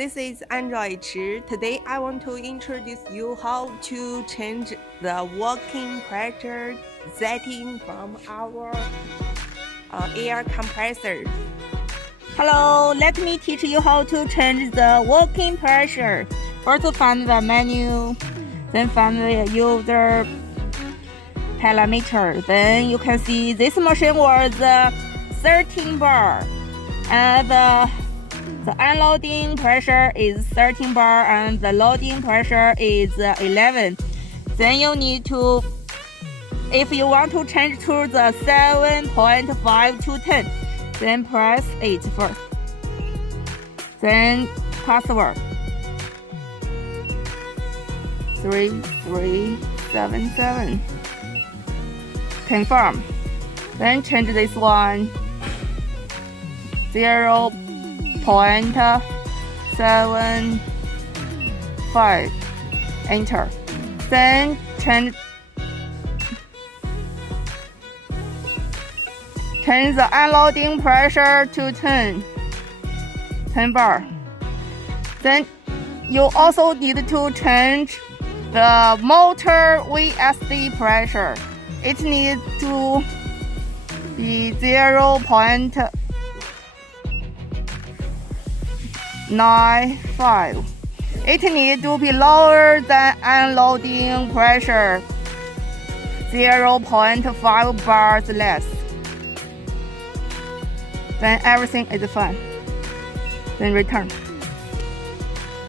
this is Android. Today I want to introduce you how to change the working pressure setting from our air compressor. Hello, let me teach you how to change the working pressure. First find the menu, then find the user parameter. Then you can see this machine was 13 bar and the unloading pressure is 13 bar and the loading pressure is 11. Then you need to, if you want to change to the 7.5 to 10, then press it first. Then password 3377. Confirm. Then change this one 0.75. Enter. Then change the unloading pressure to 10 bar. Then you also need to change the motor VSD pressure. It needs to be 0.95. It needs to be lower than unloading pressure, 0.5 bars less. Then everything is fine. Then return.